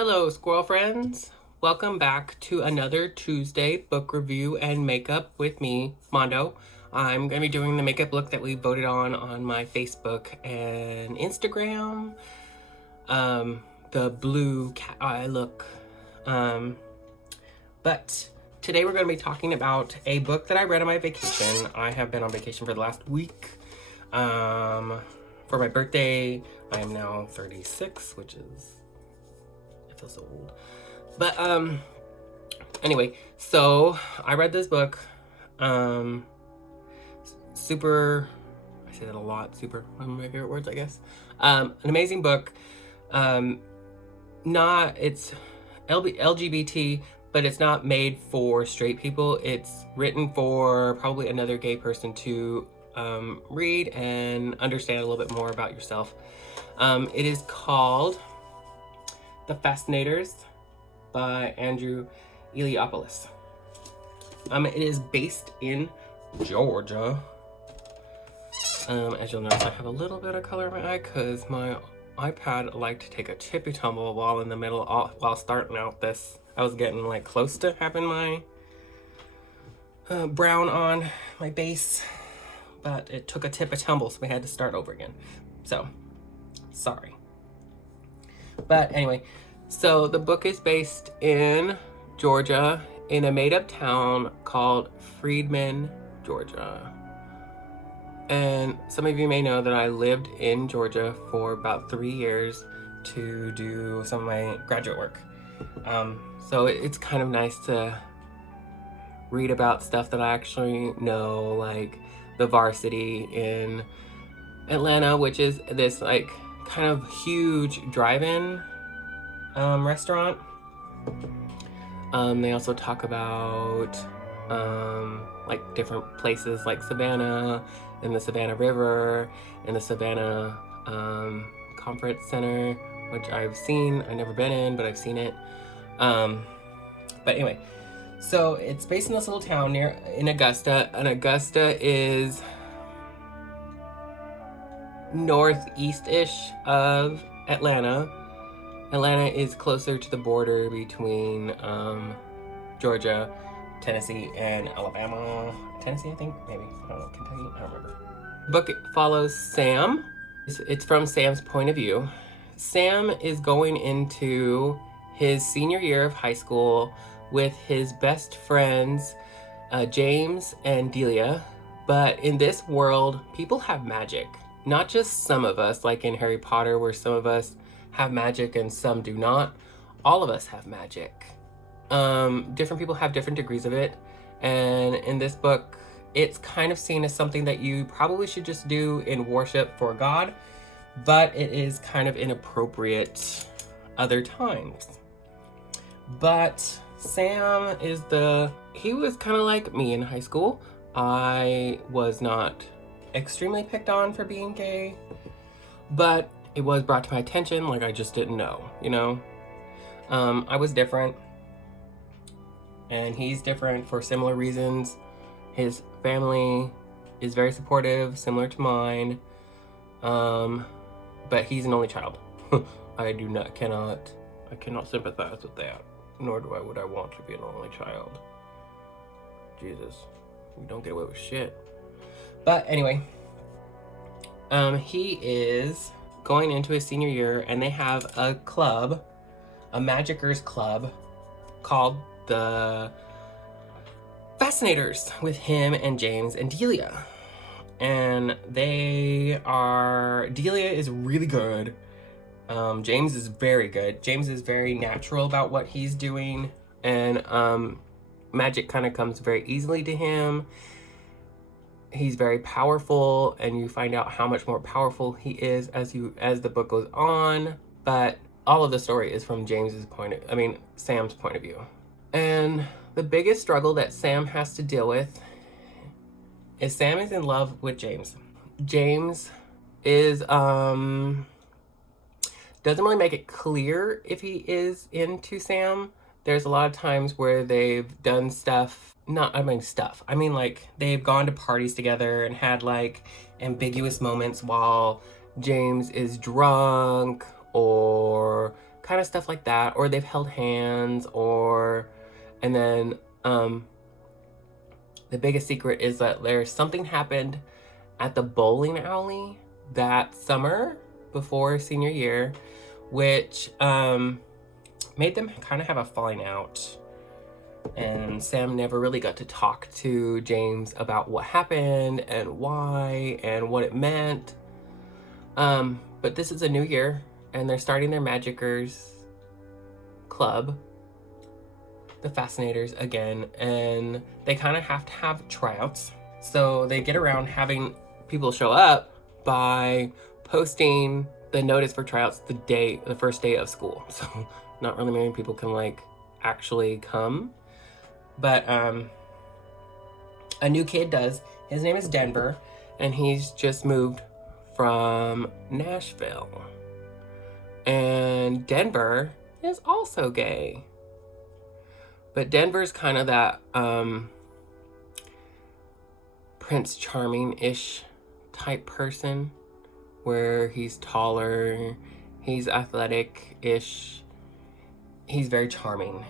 Hello, squirrel friends. Welcome back to another Tuesday book review and makeup with me, Mondo. I'm going to be doing the makeup look that we voted on my Facebook and Instagram. The blue cat eye look. But today we're going to be talking about a book that I read on my vacation. I have been on vacation for the last week. For my birthday, I am now 36, which is... I feel so old. But anyway, so I read this book. Super, I say that a lot, super, one of my favorite words, I guess. An amazing book. It's LGBT, but it's not made for straight people. It's written for probably another gay person to read and understand a little bit more about yourself. It is called The Fascinators by Eliopulos. It is based in Georgia. As you'll notice, I have a little bit of color in my eye because my iPad liked to take a tippy tumble while in the middle, while starting out this. I was getting like close to having my brown on my base, but it took a tippy tumble, so we had to start over again. So, sorry. But anyway, so the book is based in Georgia in a made-up town called Freedman, Georgia. And some of you may know that I lived in Georgia for about 3 years to do some of my graduate work. So it's kind of nice to read about stuff that I actually know, like the Varsity in Atlanta, which is this like kind of huge drive-in restaurant. They also talk about like different places like Savannah and the Savannah River and the Savannah Conference Center, which I've seen. I've never been in, but I've seen it. But anyway, so it's based in this little town in Augusta, and Augusta is northeast-ish of Atlanta. Atlanta is closer to the border between Georgia, Tennessee, and Alabama. Tennessee, I think, maybe. I don't know, Kentucky, I don't remember. The book follows Sam. It's from Sam's point of view. Sam is going into his senior year of high school with his best friends, James and Delia. But in this world, people have magic. Not just some of us, like in Harry Potter, where some of us have magic and some do not. All of us have magic. Different people have different degrees of it. And in this book, it's kind of seen as something that you probably should just do in worship for God, but it is kind of inappropriate other times. But Sam he was kind of like me in high school. I was not extremely picked on for being gay, but it was brought to my attention, like I just didn't know, you know? I was different, and he's different for similar reasons. His family is very supportive, similar to mine, but he's an only child. I cannot sympathize with that, nor would I want to be an only child. Jesus, we don't get away with shit. But anyway, he is going into his senior year, and they have a club, a Magicers club, called the Fascinators, with him and James and Delia. And Delia is really good. James is very good. James is very natural about what he's doing, and magic kind of comes very easily to him. He's very powerful, and you find out how much more powerful he is as the book goes on. But all of the story is from Sam's point of view. And the biggest struggle that Sam has to deal with is Sam is in love with James. James is doesn't really make it clear if he is into Sam. There's a lot of times where they've done stuff. Like they've gone to parties together and had like ambiguous moments while James is drunk or kind of stuff like that, or they've held hands, and then the biggest secret is that there's something happened at the bowling alley that summer before senior year, which made them kind of have a falling out. And Sam never really got to talk to James about what happened and why and what it meant. But this is a new year, and they're starting their Magickers club, the Fascinators, again, and they kind of have to have tryouts. So they get around having people show up by posting the notice for tryouts the first day of school. So not really many people can like actually come. But a new kid does. His name is Denver, and he's just moved from Nashville. And Denver is also gay. But Denver's kind of that Prince Charming-ish type person, where he's taller, he's athletic-ish, he's very charming.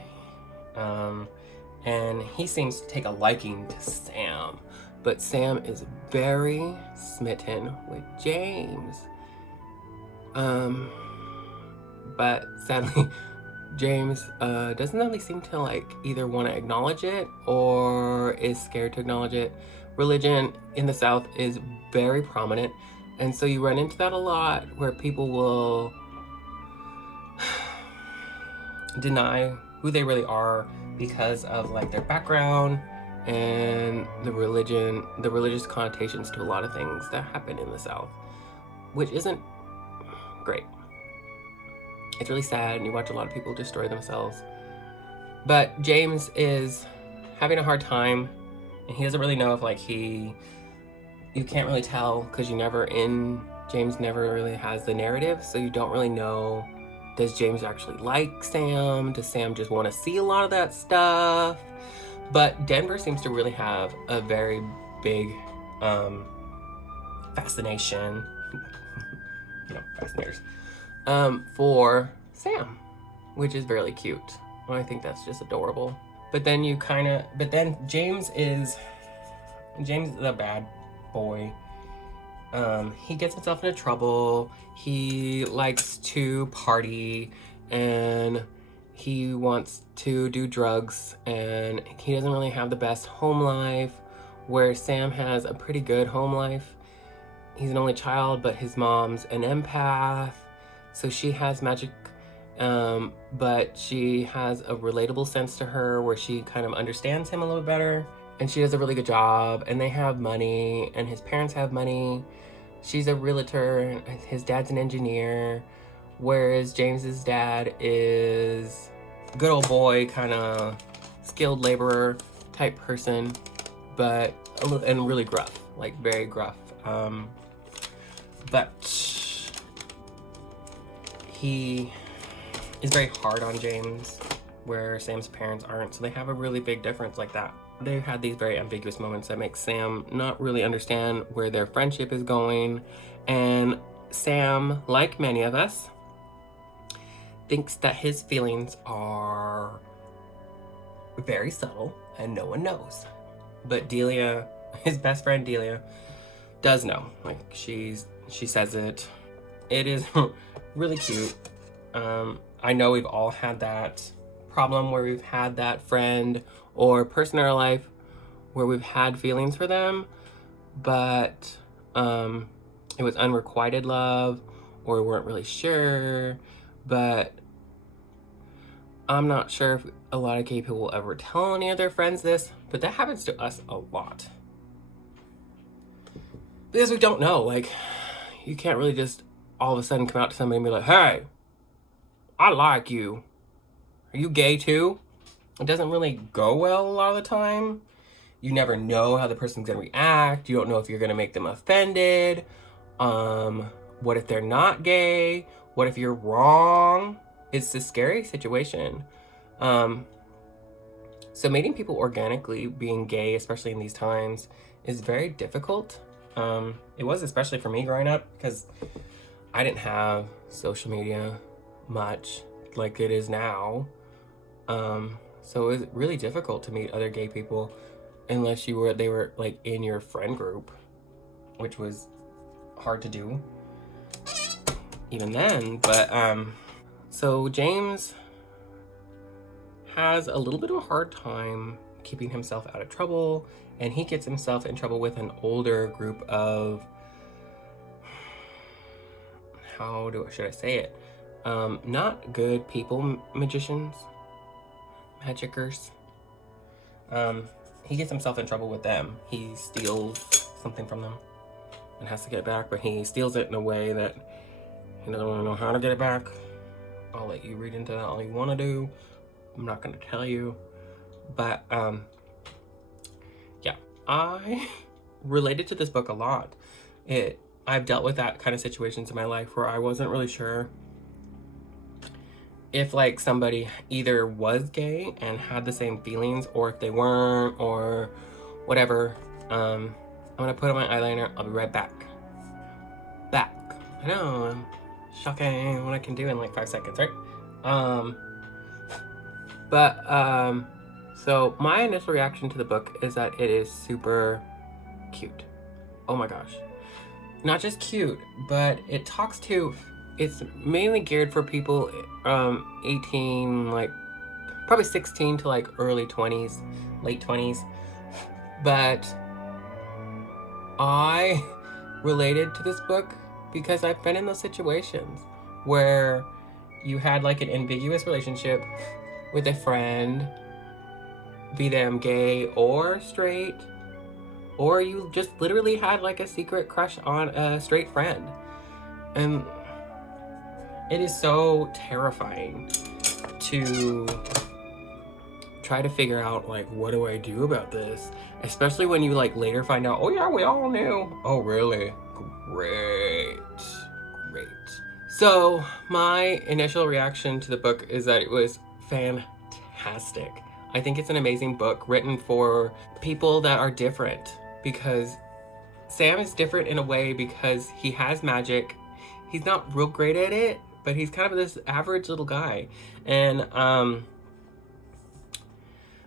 And he seems to take a liking to Sam, but Sam is very smitten with James. But sadly, James doesn't really seem to like either want to acknowledge it or is scared to acknowledge it. Religion in the South is very prominent, and so you run into that a lot where people will deny who they really are because of like their background and the religious connotations to a lot of things that happen in the South, which isn't great. It's really sad, and you watch a lot of people destroy themselves. But James is having a hard time, and he doesn't really know if like you can't really tell because James never really has the narrative, so you don't really know, does James actually like Sam? Does Sam just want to see a lot of that stuff? But Denver seems to really have a very big fascination, fascinators, for Sam, which is really cute. I think that's just adorable. But then James is a bad boy. He gets himself into trouble. He likes to party, and he wants to do drugs, and he doesn't really have the best home life, where Sam has a pretty good home life. He's an only child, but his mom's an empath, so she has magic, but she has a relatable sense to her where she kind of understands him a little better, and she does a really good job, and they have money, and his parents have money. She's a realtor, his dad's an engineer, whereas James's dad is a good old boy, kind of skilled laborer type person, but and really gruff, like very gruff. But he is very hard on James, where Sam's parents aren't, so they have a really big difference like that. They've had these very ambiguous moments that make Sam not really understand where their friendship is going, and Sam, like many of us, thinks that his feelings are very subtle and no one knows. But Delia, his best friend Delia, does know. Like, she says it. It is really cute. I know we've all had that problem where we've had that friend or person in our life where we've had feelings for them, but it was unrequited love, or we weren't really sure. But I'm not sure if a lot of gay people will ever tell any of their friends this, but that happens to us a lot. Because we don't know, like, you can't really just all of a sudden come out to somebody and be like, hey, I like you. Are you gay too? It doesn't really go well a lot of the time. You never know how the person's gonna react. You don't know if you're gonna make them offended. What if they're not gay? What if you're wrong? It's a scary situation. So meeting people organically, being gay, especially in these times, is very difficult. It was especially for me growing up, because I didn't have social media much like it is now. So it was really difficult to meet other gay people unless they were like in your friend group, which was hard to do even then. But so James has a little bit of a hard time keeping himself out of trouble, and he gets himself in trouble with an older group of, should I say it? Not good people, magicians, magicers. He gets himself in trouble with them. He steals something from them and has to get it back, but he steals it in a way that he doesn't really know how to get it back. I'll let you read into that all you want to do. I'm not going to tell you. But, yeah, I related to this book a lot. I've dealt with that kind of situations in my life where I wasn't really sure if like somebody either was gay and had the same feelings, or if they weren't, or whatever. I'm gonna put on my eyeliner. I'll be right back. I know, I'm shocking what I can do in like 5 seconds, right? So my initial reaction to the book is that it is super cute. Oh my gosh. Not just cute, but it's mainly geared for people 18, like probably 16 to like early 20s, late 20s. But I related to this book because I've been in those situations where you had like an ambiguous relationship with a friend, be them gay or straight, or you just literally had like a secret crush on a straight friend. And it is so terrifying to try to figure out like, what do I do about this? Especially when you like later find out, oh yeah, we all knew. Oh really? Great. So my initial reaction to the book is that it was fantastic. I think it's an amazing book written for people that are different, because Sam is different in a way because he has magic. He's not real great at it, but he's kind of this average little guy. And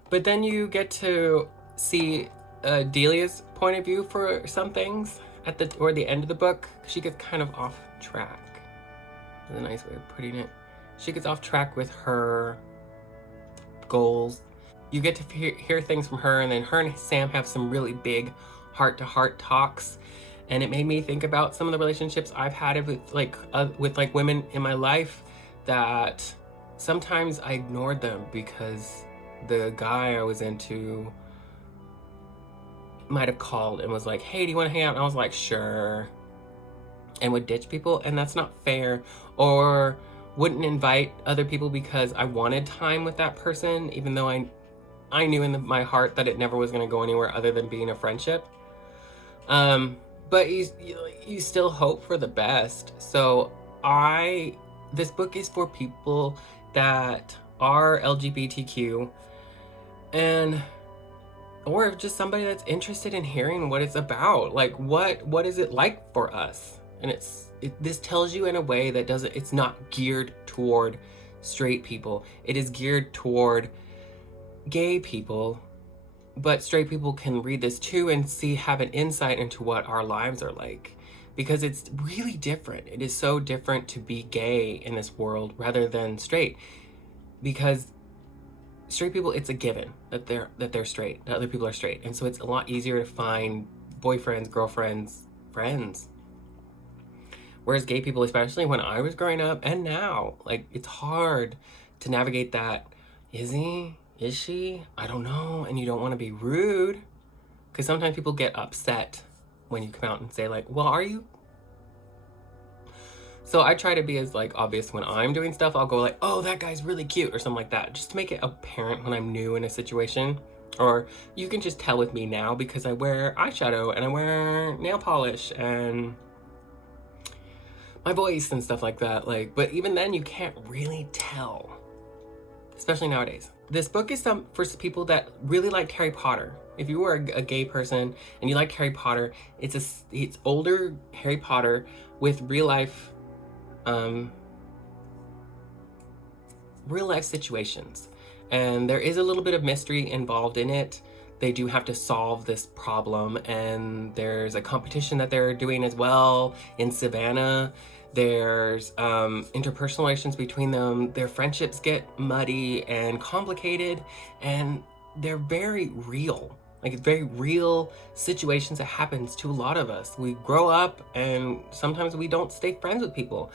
but then you get to see Delia's point of view for some things at the end of the book. She gets kind of off track. That's a nice way of putting it. She gets off track with her goals. You get to hear things from her, and then her and Sam have some really big heart-to-heart talks. And it made me think about some of the relationships I've had with women in my life, that sometimes I ignored them because the guy I was into might have called and was like, hey, do you want to hang out? And I was like, sure. And would ditch people, and that's not fair. Or wouldn't invite other people because I wanted time with that person, even though I knew in my heart that it never was going to go anywhere other than being a friendship. But you still hope for the best. So this book is for people that are LGBTQ, or just somebody that's interested in hearing what it's about. Like, what is it like for us? And this tells you in a way that it's not geared toward straight people. It is geared toward gay people, but straight people can read this too and have an insight into what our lives are like, because it's really different. It is so different to be gay in this world rather than straight, because straight people, it's a given that they're straight, that other people are straight, and so it's a lot easier to find boyfriends, girlfriends, friends. Whereas gay people, especially when I was growing up and now, like, it's hard to navigate that. Is he? Is she? I don't know. And you don't want to be rude, because sometimes people get upset when you come out and say like, well, are you? So I try to be as like obvious when I'm doing stuff. I'll go like, oh, that guy's really cute or something like that, just to make it apparent when I'm new in a situation. Or you can just tell with me now because I wear eyeshadow and I wear nail polish and my voice and stuff like that. Like, but even then you can't really tell, especially nowadays. This book is for people that really like Harry Potter. If you were a gay person and you like Harry Potter, it's older Harry Potter with real life real life situations. And there is a little bit of mystery involved in it. They do have to solve this problem, and there's a competition that they're doing as well in Savannah. There's interpersonal relations between them. Their friendships get muddy and complicated, and they're very real. Like, it's very real situations that happens to a lot of us. We grow up and sometimes we don't stay friends with people,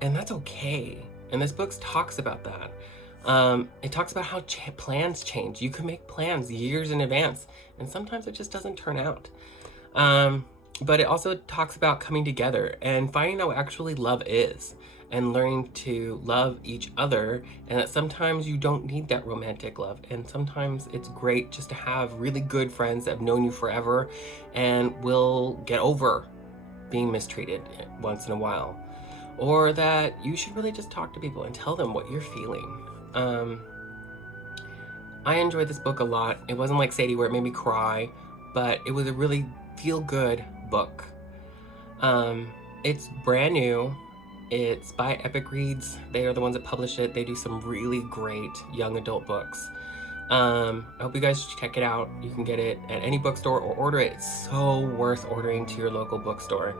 and that's okay. And this book talks about that. It talks about how plans change. You can make plans years in advance, and sometimes it just doesn't turn out. But it also talks about coming together and finding out what actually love is, and learning to love each other, and that sometimes you don't need that romantic love, and sometimes it's great just to have really good friends that have known you forever and will get over being mistreated once in a while. Or that you should really just talk to people and tell them what you're feeling. I enjoyed this book a lot. It wasn't like Sadie where it made me cry, but it was a really feel-good book. It's brand new. It's by Epic Reads. They are the ones that publish it. They do some really great young adult books. I hope you guys check it out. You can get it at any bookstore or order it. It's so worth ordering to your local bookstore.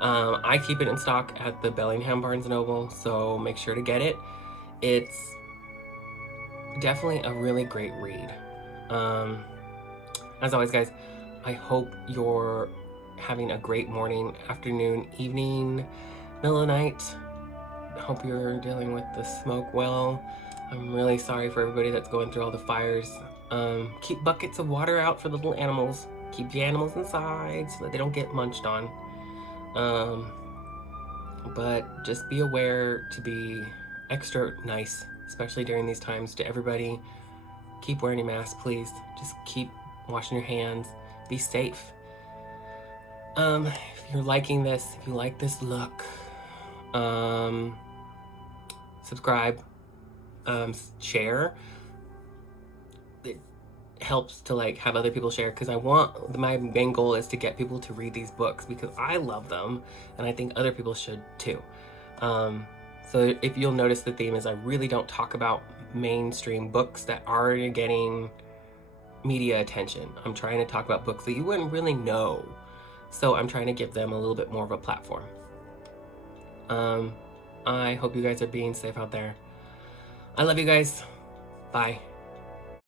I keep it in stock at the Bellingham Barnes & Noble, so make sure to get it. It's definitely a really great read. As always, guys, I hope you're having a great morning, afternoon, evening, middle of the night. I hope you're dealing with the smoke well. I'm really sorry for everybody that's going through all the fires. Keep buckets of water out for the little animals. Keep the animals inside so that they don't get munched on. But just be aware to be extra nice, especially during these times, to everybody. Keep wearing your mask, please. Just keep washing your hands. Be safe. If you're liking this, if you like this look, subscribe, share. It helps to like have other people share, because my main goal is to get people to read these books because I love them and I think other people should too. So if you'll notice, the theme is I really don't talk about mainstream books that are getting media attention. I'm trying to talk about books that you wouldn't really know. So I'm trying to give them a little bit more of a platform. I hope you guys are being safe out there. I love you guys. Bye.